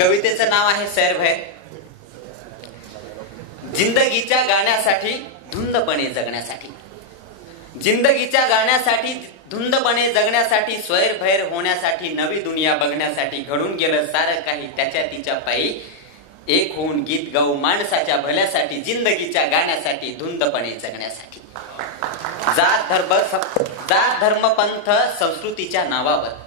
कवितेचं नाव आहे सैरभैर. जिंदगीच्या गाण्यासाठी धुंदपणे जगण्यासाठी, जिंदगीच्या गाण्यासाठी धुंदपणे जगण्यासाठी, स्वैरभैर होण्यासाठी, नवी दुनिया बघण्यासाठी घडून गेलं सारं काही त्याच्या तिच्या पायी. एक होऊन गीत गाऊ माणसाच्या भल्यासाठी, जिंदगीच्या गाण्यासाठी, धुंदपणे जगण्यासाठी. जात धर्म पंथ संस्कृतीच्या नावावर,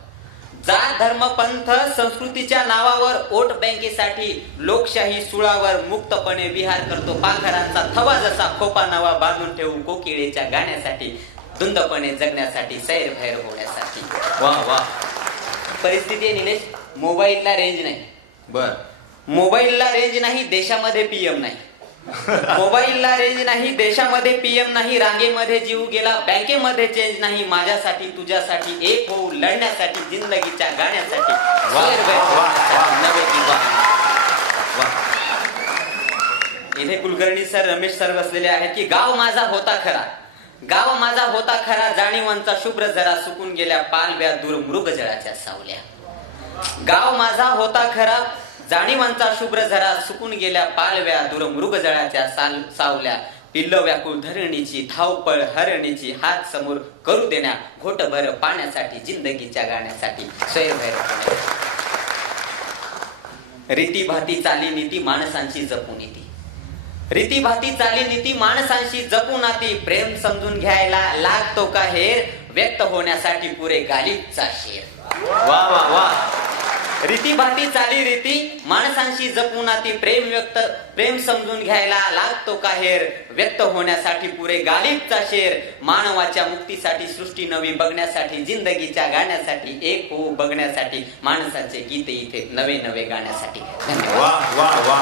जात धर्म पंथ संस्कृतीच्या नावावर, वोट बँकेसाठी, लोकशाही सुळावर मुक्तपणे विहार करतो पाखरांचा थवा जसा, खोपा नवा बांधून ठेवू कोकिळेच्या गाण्यासाठी, धुंदपणे जगण्यासाठी, सैरभैर होण्यासाठी. वा वा. परिस्थिती आहे निलेश, मोबाईलला रेंज नाही. बर. मोबाईलला रेंज नाही, देशामध्ये पीएम नाही. मोबाईलला रेंज नाही, देशामध्ये पीएम नाही. रांगेमध्ये जीव गेला, बँकेमध्ये चेंज नाही. माझ्यासाठी तुझ्यासाठी एक होऊ लढण्यासाठी, जिंदगीच्या गाण्यासाठी, नवे दिवाण. इथे कुलकर्णी सर, रमेश सर बसलेले आहेत की गाव माझा होता खरा, गाव माझा होता खरा, जाणीवांचा शुभ्र जरा, सुकून गेल्या पालव्या दूर मृगजळाच्या सावल्या. गाव माझा होता खरा, जाणीवांचा शुभ्र जरा, सुकून गेल्या पालव्या दूर मृगजळाच्या सावल्या. पिल्ल व्याकुळ धरणीची, धावपळ हरणीची, हात समोर करू देण्या घोटभर पाण्यासाठी, जिंदगीच्या गाण्यासाठी, सैरभैर. रीतीभाती चाली नीती माणसांची जपून येती, रीतीभाती चाली नीती माणसांशी जपून आती. प्रेम समजून घ्यायला लागतो का हेर, व्यक्त होण्यासाठी पुरे गालिबचा शेर. वा वा वा. रीतीभाती चाली रीती माणसांशी जपून आती, प्रेम समजून घ्यायला लागतो का हेर, व्यक्त होण्यासाठी पुरे गालिबचा शेर. मानवाच्या मुक्तीसाठी, सृष्टी नवी बघण्यासाठी, जिंदगीच्या गाण्यासाठी, एक होऊ बघण्यासाठी, माणसाचे गीत इथे नवे नवे गाण्यासाठी. धन्यवाद. वा वा वा.